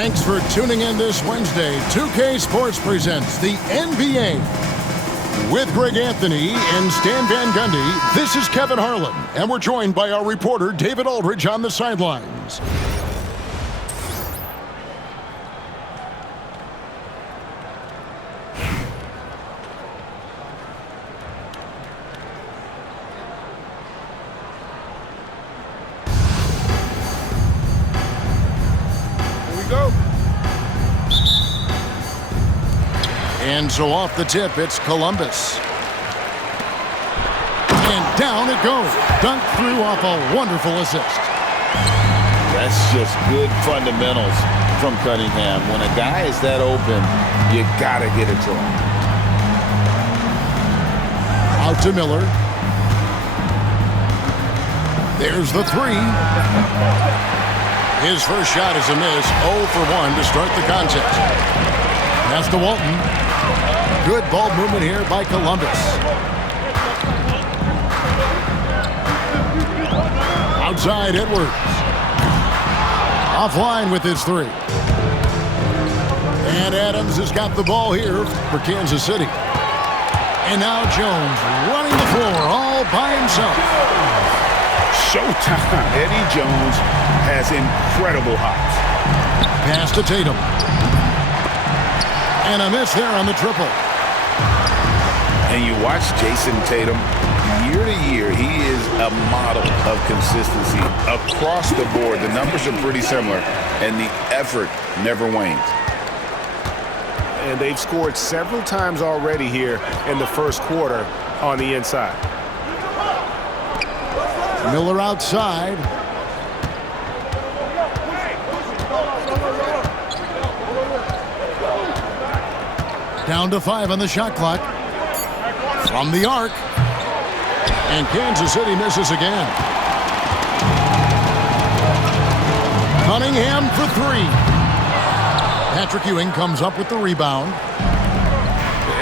Thanks for tuning in this Wednesday. 2K Sports presents the NBA. With Greg Anthony and Stan Van Gundy, this is Kevin Harlan, and we're joined by our reporter, David Aldridge, on the sidelines. And so off the tip, it's Columbus. And down it goes. Dunked through off a wonderful assist. That's just good fundamentals from Cunningham. When a guy is that open, you gotta get it to him. Out to Miller. There's the three. His first shot is a miss. 0 for 1 to start the contest. Pass to Walton. Good ball movement here by Columbus. Outside Edwards. Offline with his three. And Adams has got the ball here for Kansas City. And now Jones running the floor all by himself. Showtime. Eddie Jones has incredible hops. Pass to Tatum. And a miss there on the triple. And you watch Jason Tatum, year to year, he is a model of consistency across the board. The numbers are pretty similar, and the effort never wanes. And they've scored several times already here in the first quarter on the inside. Miller outside. Down to 5 on the shot clock. From the arc. And Kansas City misses again. Cunningham for 3. Patrick Ewing comes up with the rebound.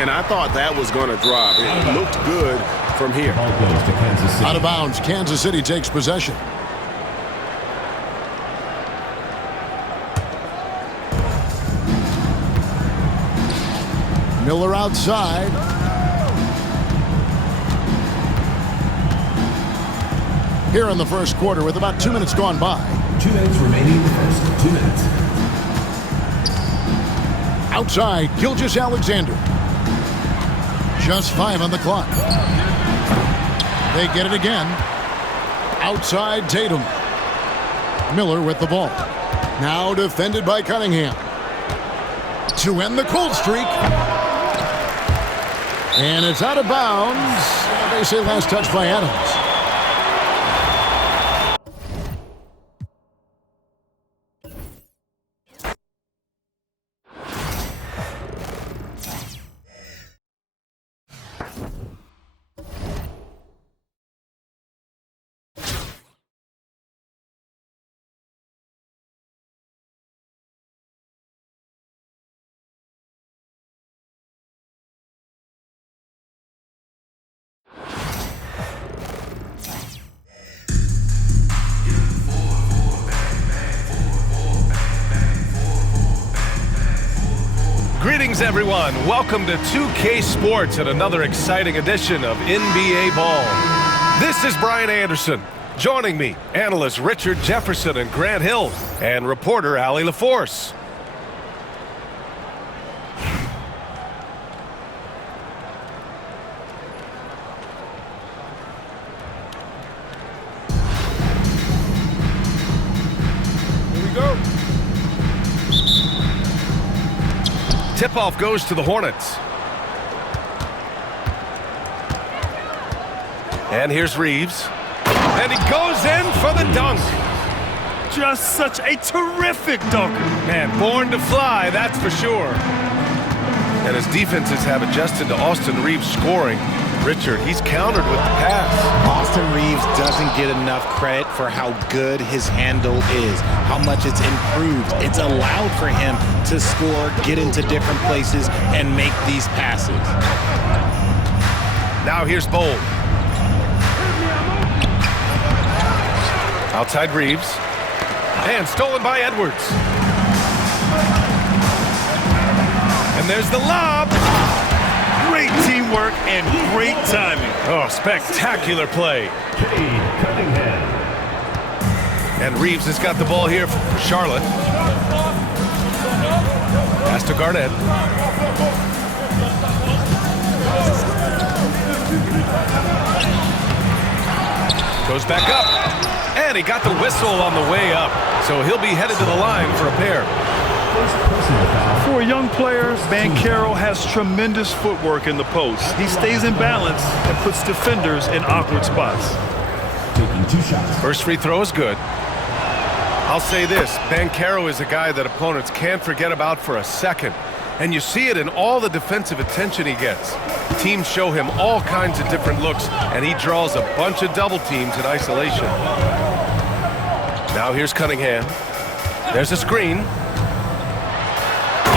And I thought that was going to drop. It looked good from here. Out of bounds. Kansas City takes possession. Miller outside. Here in the first quarter with about 2 minutes gone by. 2 minutes remaining in the first. 2 minutes. Outside, Gilgeous-Alexander. Just 5 on the clock. They get it again. Outside, Tatum. Miller with the ball. Now defended by Cunningham. To end the cold streak. And it's out of bounds. They say last touch by Adams. Greetings, everyone. Welcome to 2K Sports and another exciting edition of NBA Ball. This is Brian Anderson. Joining me, analysts Richard Jefferson and Grant Hill, and reporter Allie LaForce. Here we go. Tip-off goes to the Hornets. And here's Reeves. And he goes in for the dunk. Just such a terrific dunker. Man, born to fly, that's for sure. And his defenses have adjusted to Austin Reeves scoring. Richard, he's countered with the pass. Austin Reeves doesn't get enough credit for how good his handle is, how much it's improved. It's allowed for him to score, get into different places, and make these passes. Now here's Bowl. Outside Reeves. And stolen by Edwards. And there's the lob. Great teamwork and great timing. Oh, spectacular play. And Reeves has got the ball here for Charlotte. Pass to Garnett. Goes back up. And he got the whistle on the way up. So he'll be headed to the line for a pair. For a young player, Banchero has tremendous footwork in the post. He stays in balance and puts defenders in awkward spots. Taking 2 shots. First free throw is good. I'll say this, Banchero is a guy that opponents can't forget about for a second. And you see it in all the defensive attention he gets. Teams show him all kinds of different looks, and he draws a bunch of double teams in isolation. Now here's Cunningham. There's a screen.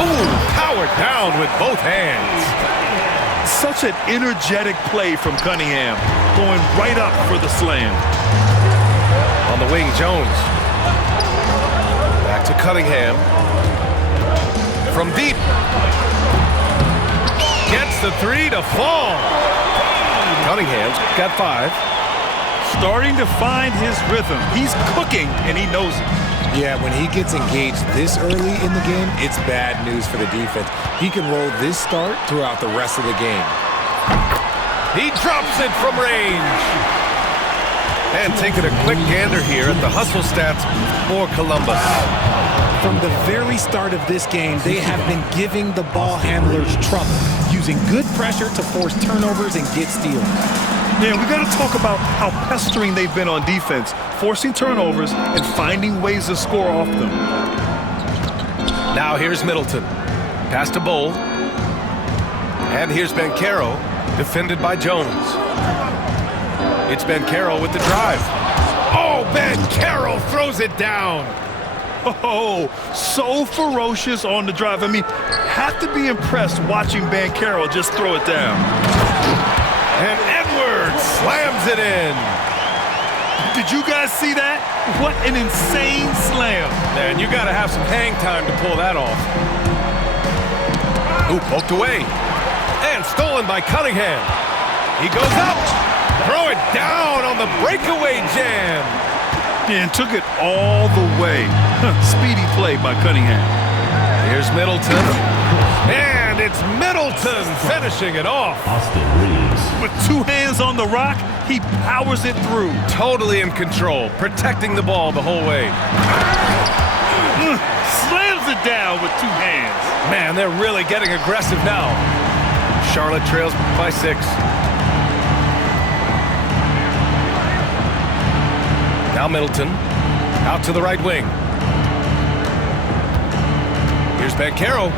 Oh, powered down with both hands. Such an energetic play from Cunningham, going right up for the slam. On the wing, Jones. Back to Cunningham. From deep. Gets the 3 to fall. Cunningham's got 5. Starting to find his rhythm. He's cooking, and he knows it. Yeah, when he gets engaged this early in the game, it's bad news for the defense. He can roll this start throughout the rest of the game. He drops it from range. And taking a quick gander here at the hustle stats for Columbus. From the very start of this game, they have been giving the ball handlers trouble, using good pressure to force turnovers and get steals. Yeah, we got to talk about how pestering they've been on defense, forcing turnovers and finding ways to score off them. Now here's Middleton. Pass to Bull. And here's Banchero, defended by Jones. It's Banchero with the drive. Oh, Banchero throws it down. Oh, so ferocious on the drive. I mean, have to be impressed watching Banchero just throw it down. And Edwards slams it in. Did you guys see that? What an insane slam. Man, you got to have some hang time to pull that off. Ooh, poked away. And stolen by Cunningham. He goes up. Throw it down on the breakaway jam. And took it all the way. Speedy play by Cunningham. Here's Middleton. And it's Middleton finishing it off. Austin Reeves. With 2 hands on the rock, he powers it through. Totally in control, protecting the ball the whole way. Slams it down with 2 hands. Man, they're really getting aggressive now. Charlotte trails by 6. Now Middleton, out to the right wing. Here's Banchero.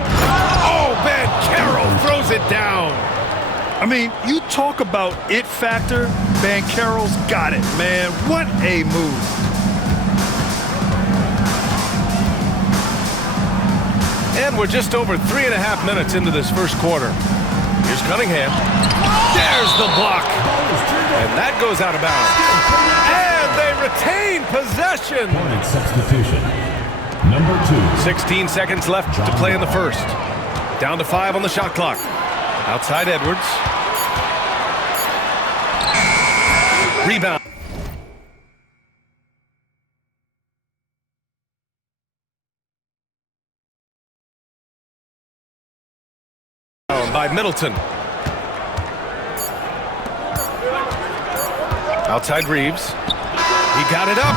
Oh, Banchero throws it down. I mean, you talk about it factor, Banchero's got it, man. What a move. And we're just over 3.5 minutes into this first quarter. Here's Cunningham. There's the block. And that goes out of bounds. And they retain possession. Point substitution. Number 2. 16 seconds left to play in the first. Down to 5 on the shot clock. Outside Edwards. Rebound. By Middleton. Outside Reeves. He got it up.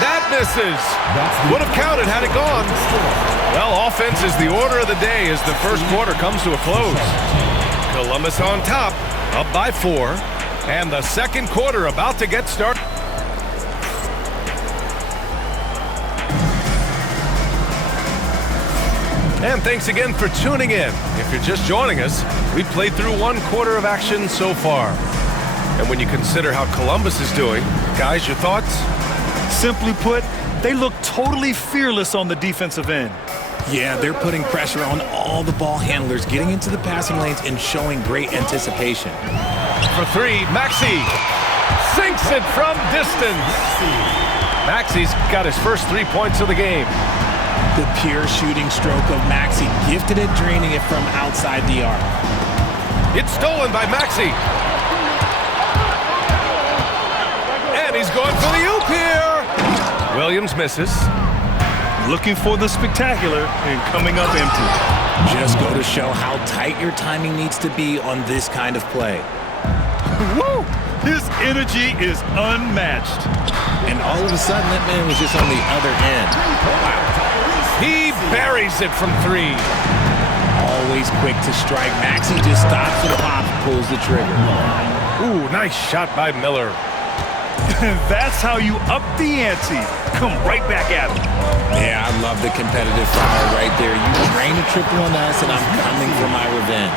That misses. Would have counted had it gone. Well, offense is the order of the day as the first quarter comes to a close. Columbus on top, up by 4. And the second quarter about to get started. And thanks again for tuning in. If you're just joining us, we've played through 1 quarter of action so far. And when you consider how Columbus is doing, guys, your thoughts? Simply put, they look totally fearless on the defensive end. Yeah, they're putting pressure on all the ball handlers, getting into the passing lanes and showing great anticipation. For 3, Maxey sinks it from distance. Maxey's got his first 3 points of the game. The pure shooting stroke of Maxey, gifted at draining it from outside the arc. It's stolen by Maxey. And he's going for the oop here. Williams misses. Looking for the spectacular and coming up empty. Just go to show how tight your timing needs to be on this kind of play. Woo! His energy is unmatched. And all of a sudden, that man was just on the other end. Wow. He buries it from 3. Always quick to strike. Maxey just stops and pops, pulls the trigger. Ooh, nice shot by Miller. That's how you up the ante. Come right back at him. Yeah, I love the competitive foul right there. You drain a triple on us, and I'm coming for my revenge.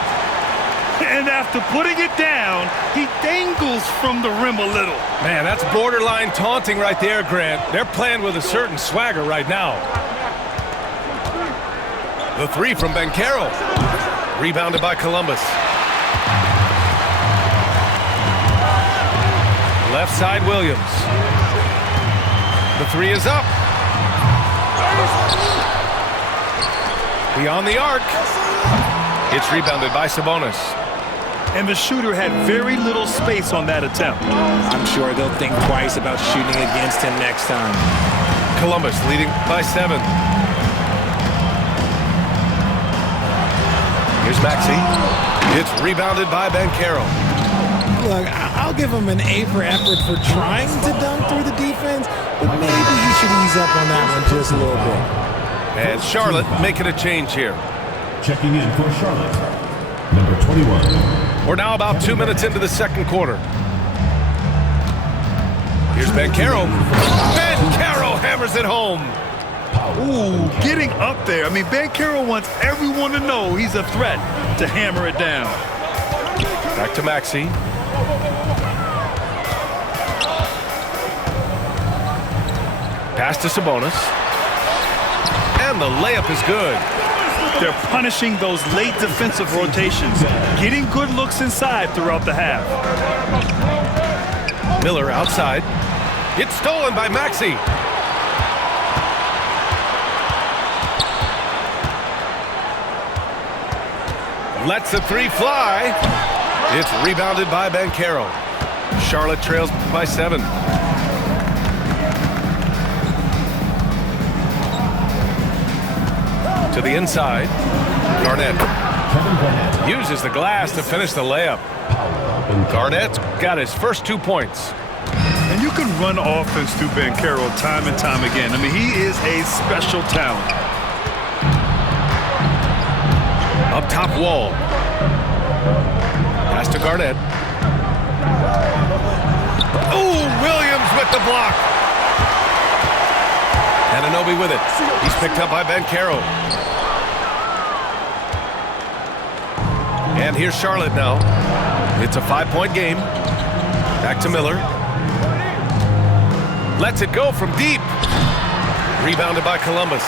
And after putting it down, he dangles from the rim a little. Man, that's borderline taunting right there, Grant. They're playing with a certain swagger right now. The 3 from Banchero. Rebounded by Columbus. Left side, Williams. The 3 is up. Beyond the arc. It's rebounded by Sabonis. And the shooter had very little space on that attempt. I'm sure they'll think twice about shooting against him next time. Columbus leading by 7. Here's Maxey. It's rebounded by Banchero. Look, I'll give him an A for effort for trying to dunk through the defense, but maybe he should ease up on that one just a little bit. And Charlotte making a change here. Checking in for Charlotte, number 21. We're now about 2 minutes into the second quarter. Here's Banchero. Banchero hammers it home. Ooh, getting up there. I mean, Banchero wants everyone to know he's a threat to hammer it down. Back to Maxey. Pass to Sabonis. And the layup is good. They're punishing those late defensive rotations, getting good looks inside throughout the half. Miller outside. It's stolen by Maxey. Lets the 3 fly. It's rebounded by Banchero. Charlotte trails by 7. To the inside. Garnett uses the glass to finish the layup. Garnett got his first 2 points. And you can run offense through Banchero time and time again. I mean, he is a special talent. Up top wall. Pass to Garnett. Ooh, Williams with the block. Anunoby with it. He's picked up by Banchero. And here's Charlotte now. It's a 5-point game. Back to Miller. Lets it go from deep. Rebounded by Columbus.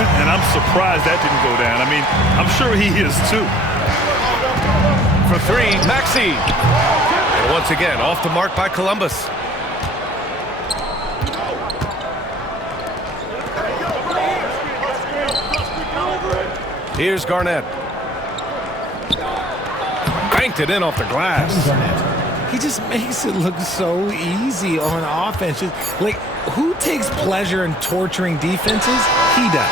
And I'm surprised that didn't go down. I mean, I'm sure he is too. For 3, Maxey. And once again, off the mark by Columbus. Here's Garnett. Banked it in off the glass. He just makes it look so easy on offense. Like, who takes pleasure in torturing defenses? He does.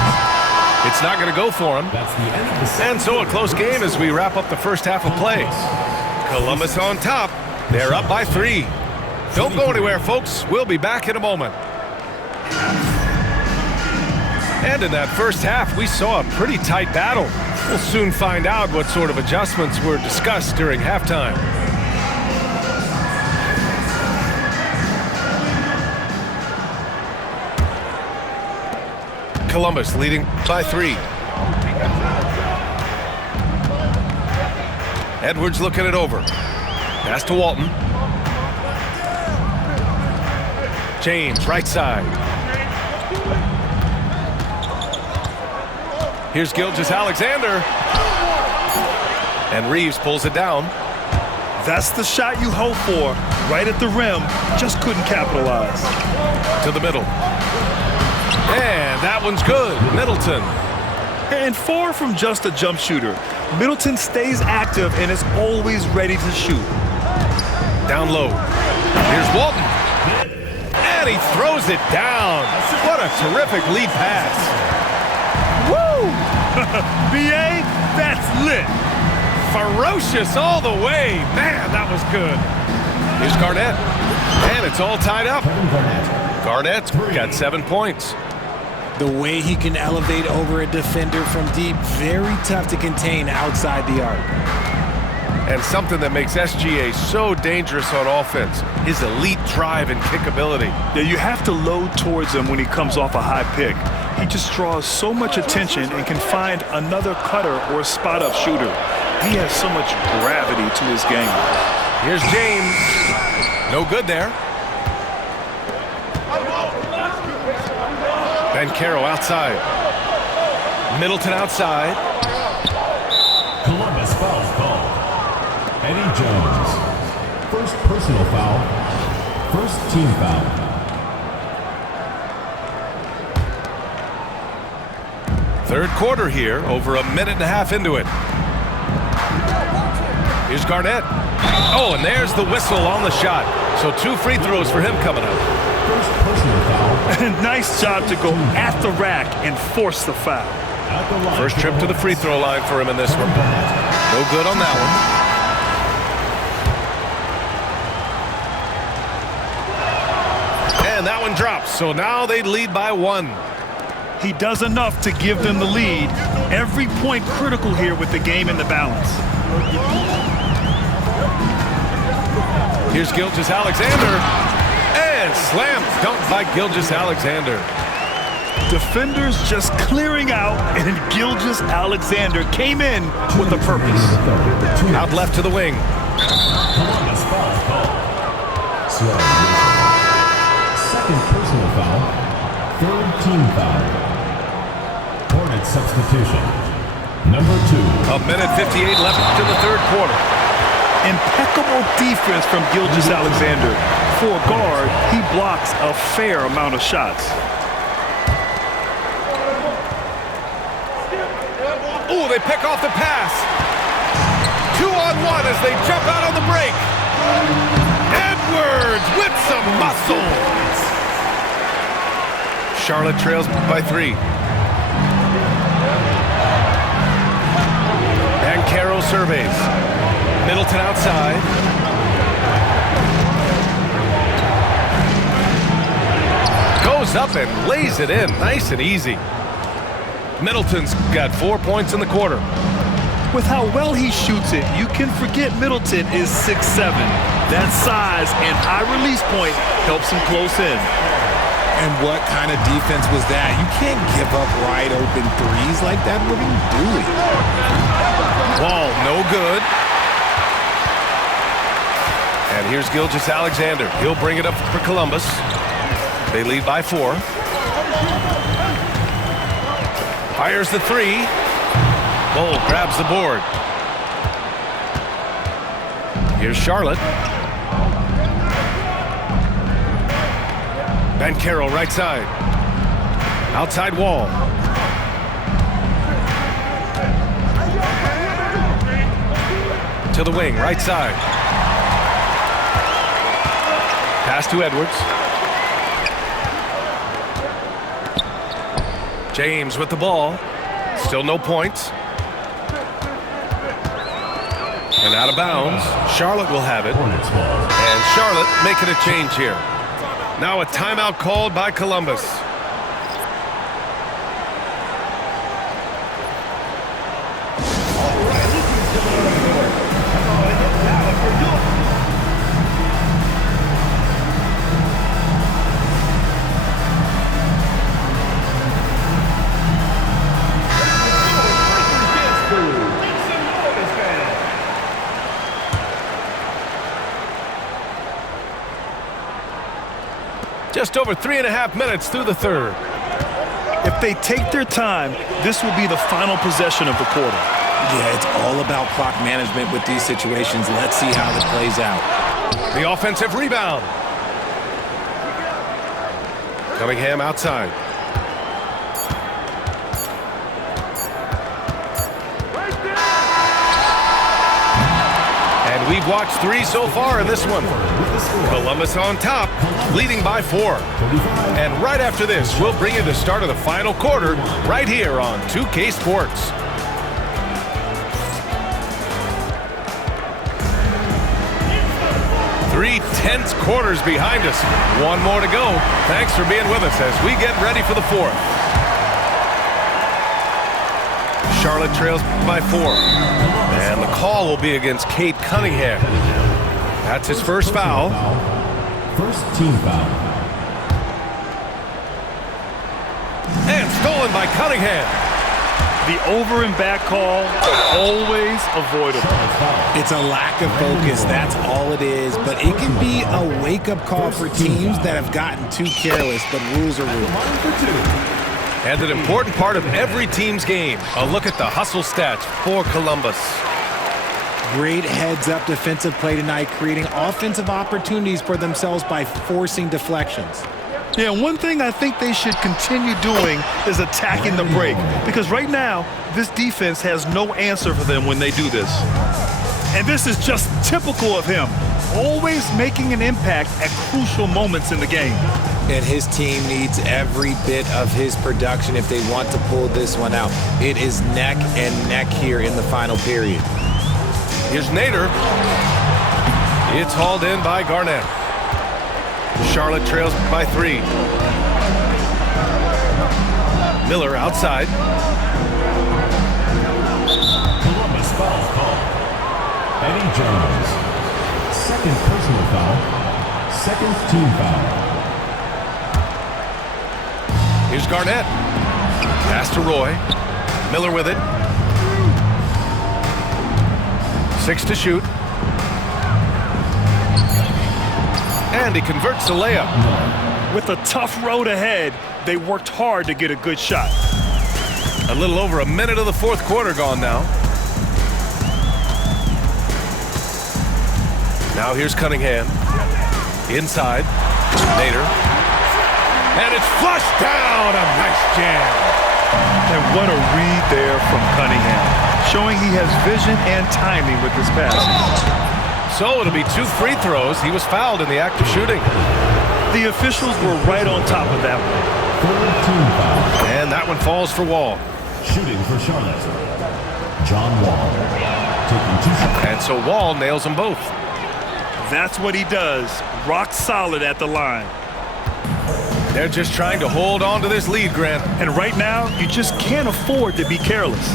It's not going to go for him. And so a close game as we wrap up the first half of play. Columbus on top. They're up by 3. Don't go anywhere, folks. We'll be back in a moment. And in that first half, we saw a pretty tight battle. We'll soon find out what sort of adjustments were discussed during halftime. Columbus leading by 3. Edwards looking it over. Pass to Walton. James, right side. Here's Gilgeous-Alexander. And Reeves pulls it down. That's the shot you hope for. Right at the rim. Just couldn't capitalize. To the middle. And And that one's good. Middleton. And far from just a jump shooter, Middleton stays active and is always ready to shoot. Down low. Here's Walton. And he throws it down. What a terrific lead pass. Woo! BA, that's lit. Ferocious all the way. Man, that was good. Here's Garnett. And it's all tied up. Garnett's got 7 points. The way he can elevate over a defender from deep, very tough to contain outside the arc. And something that makes SGA so dangerous on offense, his elite drive and kickability. Yeah, you have to load towards him when he comes off a high pick. He just draws so much attention and can find another cutter or a spot-up shooter. He has so much gravity to his game. Here's James. No good there. Banchero outside. Middleton outside. Columbus foul call. Eddie Jones. First personal foul. First team foul. Third quarter here, over a minute and a half into it. Here's Garnett. Oh, and there's the whistle on the shot. So 2 free throws for him coming up. First personal foul. Nice job to go at the rack and force the foul. First trip to the free throw line for him in this one. No good on that one. And that one drops. So now they lead by 1. He does enough to give them the lead. Every point critical here with the game in the balance. Here's Gilgeous-Alexander. And slam dunk by Gilgeous-Alexander. Defenders just clearing out, and Gilgeous-Alexander came in with a purpose. Out left to the wing. Columbus foul call. Second personal foul. Third team foul. Hornets substitution. Number 2. A minute 58 left in the third quarter. Impeccable defense from Gilgeous-Alexander. For a guard, he blocks a fair amount of shots. Oh, they pick off the pass. 2-on-1 as they jump out on the break. Edwards with some muscle. Charlotte trails by 3. Banchero surveys. Middleton outside. Goes up and lays it in. Nice and easy. Middleton's got 4 points in the quarter. With how well he shoots it, you can forget Middleton is 6'7". That size and high release point helps him close in. And what kind of defense was that? You can't give up wide open threes like that. What are you doing? Wall, no good. And here's Gilgeous-Alexander. He'll bring it up for Columbus. They lead by 4. Fires the 3. Bull grabs the board. Here's Charlotte. Banchero right side. Outside Wall. To the wing, right side. Pass to Edwards. James with the ball. Still no points. And out of bounds. Charlotte will have it. And Charlotte making a change here. Now a timeout called by Columbus. Just over 3.5 minutes through the third. If they take their time, this will be the final possession of the quarter. Yeah, it's all about clock management with these situations. Let's see how this plays out. The offensive rebound. Cunningham outside. We've watched 3 so far in this one. Columbus on top, leading by 4. And right after this, we'll bring you the start of the final quarter right here on 2K Sports. Three tense quarters behind us. One more to go. Thanks for being with us as we get ready for the 4th. Charlotte trails by 4. And the call will be against Cade Cunningham. That's his first foul. First team foul. And stolen by Cunningham. The over and back call, always avoidable. It's a lack of focus, that's all it is. But it can be a wake-up call for teams that have gotten too careless, but rules are rules. And an important part of every team's game. A look at the hustle stats for Columbus. Great heads-up defensive play tonight, creating offensive opportunities for themselves by forcing deflections. Yeah, one thing I think they should continue doing is attacking the break. Because right now, this defense has no answer for them when they do this. And this is just typical of him. Always making an impact at crucial moments in the game. And his team needs every bit of his production if they want to pull this one out. It is neck and neck here in the final period. Here's Nader. It's hauled in by Garnett. Charlotte trails by 3. Miller outside. Columbus foul call. Eddie Jones. Second personal foul. Second team foul. Here's Garnett. Pass to Roy. Miller with it. 6 to shoot. And he converts the layup. With a tough road ahead, they worked hard to get a good shot. A little over a minute of the 4th quarter gone now. Now here's Cunningham. Inside. Nader. And it's flushed down. A nice jam. And what a read there from Cunningham. Showing he has vision and timing with his passes. So it'll be 2 free throws. He was fouled in the act of shooting. The officials were right on top of that one. Third team foul. And that one falls for Wall. Shooting for Charlotte. John Wall. Taking 2 shots. And so Wall nails them both. That's what he does. Rock solid at the line. They're just trying to hold on to this lead, Grant. And right now, you just can't afford to be careless.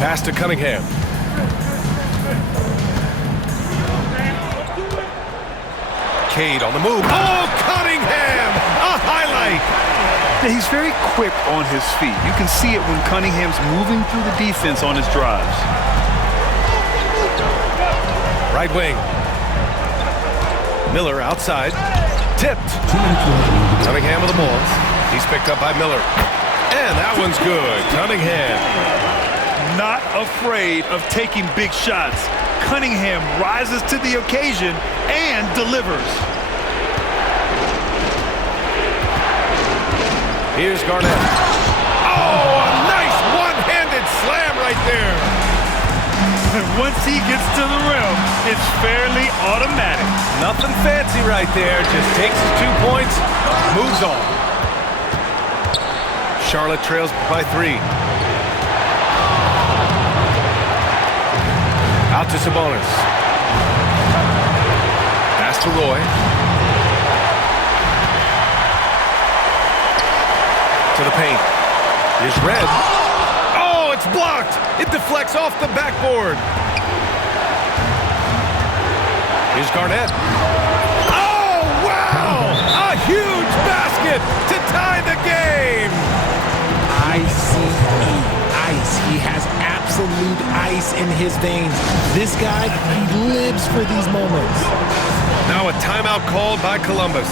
Pass to Cunningham. Cade on the move. Oh, Cunningham! A highlight! Now, he's very quick on his feet. You can see it when Cunningham's moving through the defense on his drives. Right wing. Miller outside. Tipped. Cunningham with the ball. He's picked up by Miller. And that one's good. Cunningham. Not afraid of taking big shots. Cunningham rises to the occasion and delivers. Here's Garnett. Oh, a nice one-handed slam right there. And once he gets to the rim, it's fairly automatic. Nothing fancy right there. Just takes his 2 points, moves on. Charlotte trails by 3. Out to Sabonis. Pass to Roy. To the paint. Here's Red. Oh, it's blocked. It deflects off the backboard. Here's Garnett. Oh, wow! A huge basket to tie the game. Ice. He has absolute ice in his veins. This guy, he lives for these moments. Now a timeout called by Columbus.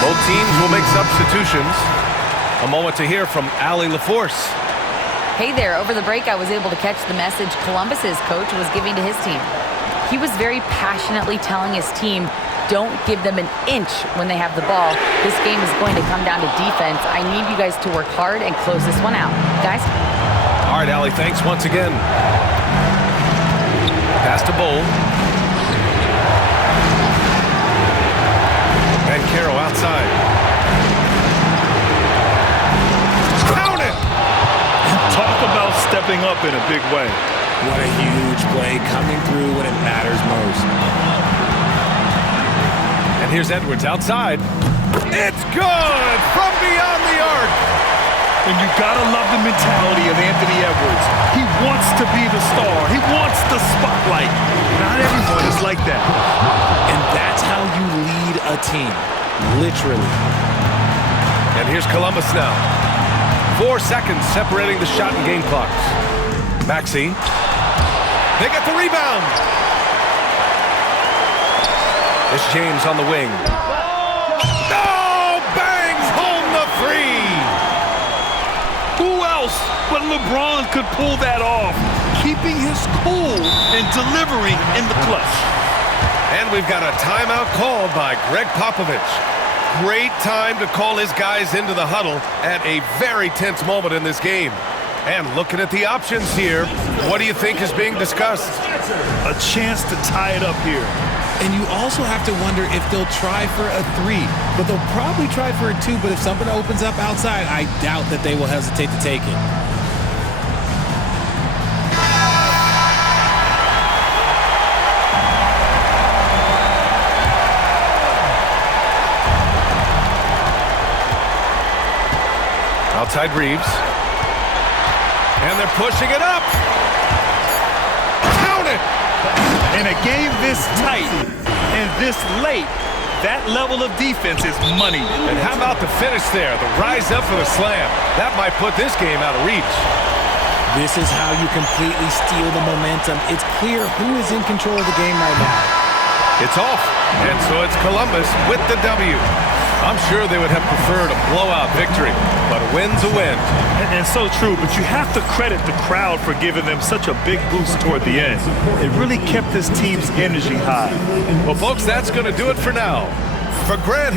Both teams will make substitutions. A moment to hear from Allie LaForce. Hey there, over the break I was able to catch the message Columbus's coach was giving to his team. He was very passionately telling his team, don't give them an inch when they have the ball. This game is going to come down to defense. I need you guys to work hard and close this one out. Guys? All right, Allie, thanks once again. Pass to Bull. And Caro outside. Count it! Talk about stepping up in a big way. What a huge play coming through when it matters most. And here's Edwards outside. It's good from beyond the arc. And you gotta love the mentality of Anthony Edwards. He wants to be the star. He wants the spotlight. Not everyone is like that. And that's how you lead a team, literally. And here's Columbus now. 4 seconds separating the shot and game clocks. Maxey. They get the rebound. It's James on the wing. No! Bangs home the three! Who else but LeBron could pull that off? Keeping his cool and delivering in the clutch. And we've got a timeout called by Greg Popovich. Great time to call his guys into the huddle at a very tense moment in this game. And looking at the options here, what do you think is being discussed? A chance to tie it up here. And you also have to wonder if they'll try for a 3, but they'll probably try for a 2, but if something opens up outside, I doubt that they will hesitate to take it. Outside Reeves. And they're pushing it up. Count it! In a game this tight and this late, that level of defense is money. And how about the finish there? The rise up for the slam. That might put this game out of reach. This is how you completely steal the momentum. It's clear who is in control of the game right now. It's off. And so it's Columbus with the W. I'm sure they would have preferred a blowout victory, but a win's a win. And so true, but you have to credit the crowd for giving them such a big boost toward the end. It really kept this team's energy high. Well, folks, that's going to do it for now. For Grant.